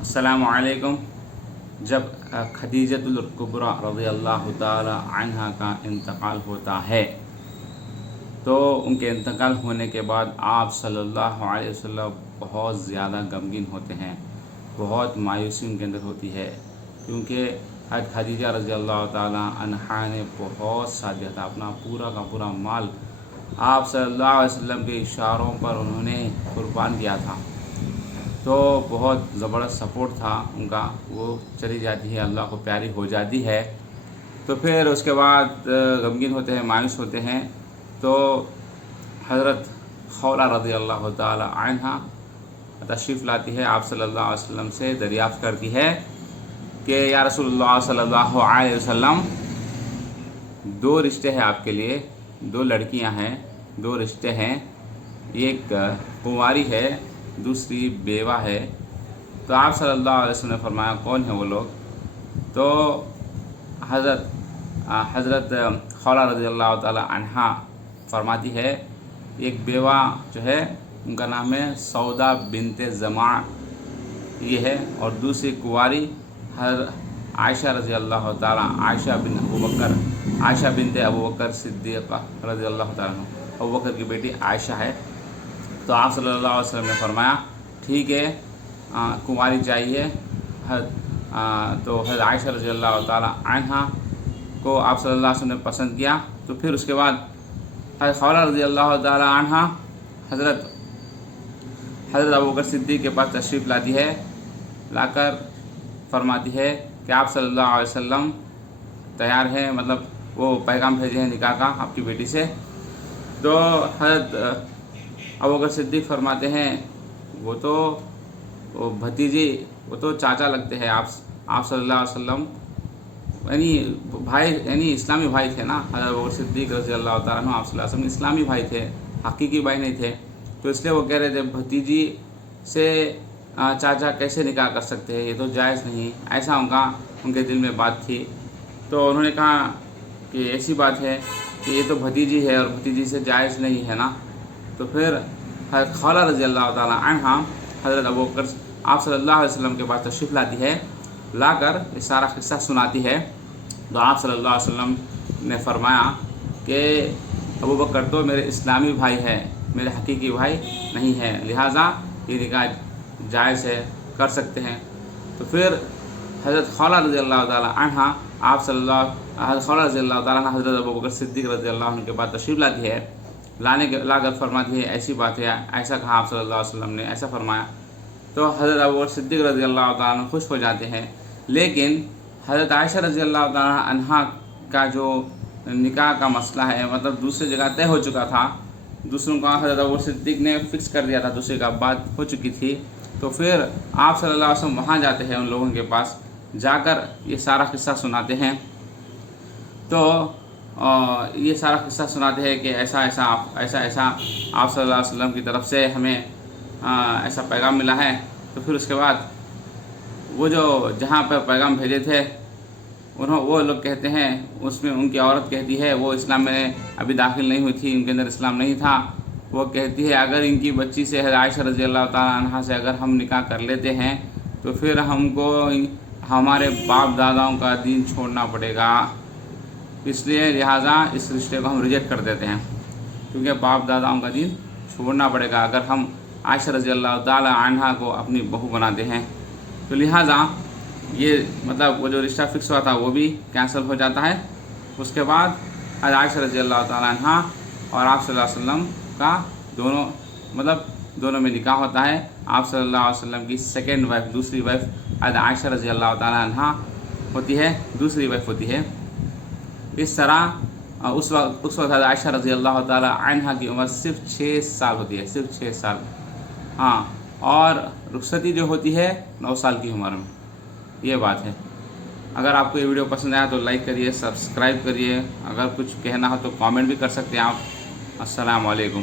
السلام علیکم۔ جب خدیجۃ الکبریٰ رضی اللہ تعالی عنہا کا انتقال ہوتا ہے تو ان کے انتقال ہونے کے بعد آپ صلی اللہ علیہ وسلم بہت زیادہ غمگین ہوتے ہیں، بہت مایوسی ان کے اندر ہوتی ہے، کیونکہ حضرت خدیجہ رضی اللہ تعالی عنہا نے بہت ساتھ دیا تھا، اپنا پورا کا پورا مال آپ صلی اللہ علیہ وسلم کے اشاروں پر انہوں نے قربان کیا تھا، تو بہت زبردست سپورٹ تھا ان کا۔ وہ چلی جاتی ہے، اللہ کو پیاری ہو جاتی ہے، تو پھر اس کے بعد غمگین ہوتے ہیں، مایوس ہوتے ہیں، تو حضرت خولہ رضی اللہ تعالی عنہا تشریف لاتی ہے، آپ صلی اللہ علیہ وسلم سے دریافت کرتی ہے کہ یا رسول اللہ صلی اللہ علیہ وسلم، دو رشتے ہیں آپ کے لیے، دو لڑکیاں ہیں، دو رشتے ہیں، ایک کنواری ہے، دوسری بیوہ ہے۔ تو آپ صلی اللہ علیہ وسلم نے فرمایا کون ہیں وہ لوگ؟ تو حضرت خولہ رضی اللہ تعالی عنہا فرماتی ہے ایک بیوہ جو ہے ان کا نام ہے سودا بنت زمعہ، یہ ہے، اور دوسری کنواری عائشہ رضی اللہ تعالی، عائشہ بنت ابو بکر صدیقہ رضی اللہ تعالیٰ عنہ، ابو بکر کی بیٹی عائشہ ہے۔ تو آپ صلی اللہ علیہ وسلم نے فرمایا ٹھیک ہے، کنواری چاہیے۔ تو حضرت عائشہ رضی اللہ تعالی عنہا کو آپ صلی اللہ علیہ وسلم نے پسند کیا، تو پھر اس کے بعد حضرت خولہ رضی اللہ تعالی عنہا حضرت ابو بکر صدیق کے پاس تشریف لاتی ہے، لا کر فرماتی ہے کہ آپ صلی اللہ علیہ وسلم تیار ہیں، مطلب وہ پیغام بھیجے ہیں نکاح کا آپ کی بیٹی سے۔ تو حضرت ابو بکر صدیق فرماتے ہیں وہ تو بھتیجی، وہ تو چاچا لگتے ہیں آپ صلی اللہ علیہ وسلم، یعنی بھائی، یعنی اسلامی بھائی تھے نا، حضرت ابو بکر صدیق رضی اللہ تعالیٰ عنہ آپ صلی اللہ علیہ وسلم اسلامی بھائی تھے، حقیقی بھائی نہیں تھے، تو اس لیے وہ کہہ رہے تھے بھتیجی سے چاچا کیسے نکاح کر سکتے ہیں، یہ تو جائز نہیں، ایسا ان کے دل میں بات تھی۔ تو انہوں نے کہا کہ ایسی بات ہے کہ یہ تو بھتیجی ہے اور بھتیجی سے جائز نہیں ہے نا۔ تو پھر حضرت خولہ رضی اللہ تعالی عنہا حضرت ابو بکر آپ صلی اللہ علیہ وسلم کے پاس تشریف لاتی ہے، لا کر یہ سارا قصہ سناتی ہے۔ تو آپ صلی اللہ علیہ وسلم نے فرمایا کہ ابو بکر تو میرے اسلامی بھائی ہے، میرے حقیقی بھائی نہیں ہے، لہٰذا یہ نکاح جائز ہے، کر سکتے ہیں۔ تو پھر حضرت خولہ رضی اللہ تعالی عنہا حضرت خولہ رضی اللہ تعالیٰ عنہ حضرت ابو بکر صدیق رضی اللہ عنہ کے بعد تشریف لاتی ہے، لا کر فرماتی ہے ایسی بات ہے، ایسا کہا آپ صلی اللہ علیہ وسلم نے، ایسا فرمایا۔ تو حضرت ابو بکر صدیق رضی اللہ تعالیٰ عنہ خوش ہو جاتے ہیں، لیکن حضرت عائشہ رضی اللہ تعالیٰ عنہا کا جو نکاح کا مسئلہ ہے، مطلب دوسری جگہ طے ہو چکا تھا، دوسروں کا حضرت ابو بکر صدیق نے فکس کر دیا تھا، دوسرے کا بات ہو چکی تھی، تو پھر آپ صلی اللہ علیہ وسلم وہاں جاتے ہیں، ان لوگوں کے پاس جا کر یہ سارا قصہ سناتے ہیں۔ تو یہ سارا قصہ سناتے ہیں کہ ایسا آپ صلی اللہ علیہ وسلم کی طرف سے ہمیں ایسا پیغام ملا ہے۔ تو پھر اس کے بعد وہ جو جہاں پر پیغام بھیجے تھے وہ لوگ کہتے ہیں، اس میں ان کی عورت کہتی ہے، وہ اسلام میں ابھی داخل نہیں ہوئی تھی، ان کے اندر اسلام نہیں تھا، وہ کہتی ہے اگر ان کی بچی سے حضرت عائشہ رضی اللہ تعالیٰ عنہا سے اگر ہم نکاح کر لیتے ہیں تو پھر ہم کو ہمارے باپ داداؤں کا دین چھوڑنا پڑے گا، اس لیے لہٰذا اس رشتے کو ہم ریجیکٹ کر دیتے ہیں، کیونکہ باپ داداؤں کا دین چھوڑنا پڑے گا اگر ہم عائشہ رضی اللہ تعالی عنہا کو اپنی بہو بناتے ہیں۔ تو لہٰذا یہ مطلب وہ جو رشتہ فکس ہوا تھا وہ بھی کینسل ہو جاتا ہے۔ اس کے بعد حضرت عائشہ رضی اللہ تعالی عنہا اور آپ صلی اللہ علیہ وسلم کا دونوں میں نکاح ہوتا ہے۔ آپ صلی اللہ علیہ وسلم کی سیکنڈ وائف، دوسری وائف حضرت عائشہ رضی اللہ تعالی عنہا ہوتی ہے، دوسری وائف ہوتی ہے۔ اس طرح اس وقت حضرت عائشہ رضی اللہ تعالی عنہا کی عمر صرف 6 سال ہوتی ہے، صرف 6 سال، ہاں، اور رخصتی جو ہوتی ہے 9 سال کی عمر میں، یہ بات ہے۔ اگر آپ کو یہ ویڈیو پسند آیا تو لائک کریے، سبسکرائب کریے، اگر کچھ کہنا ہو تو کامنٹ بھی کر سکتے ہیں آپ۔ السلام علیکم۔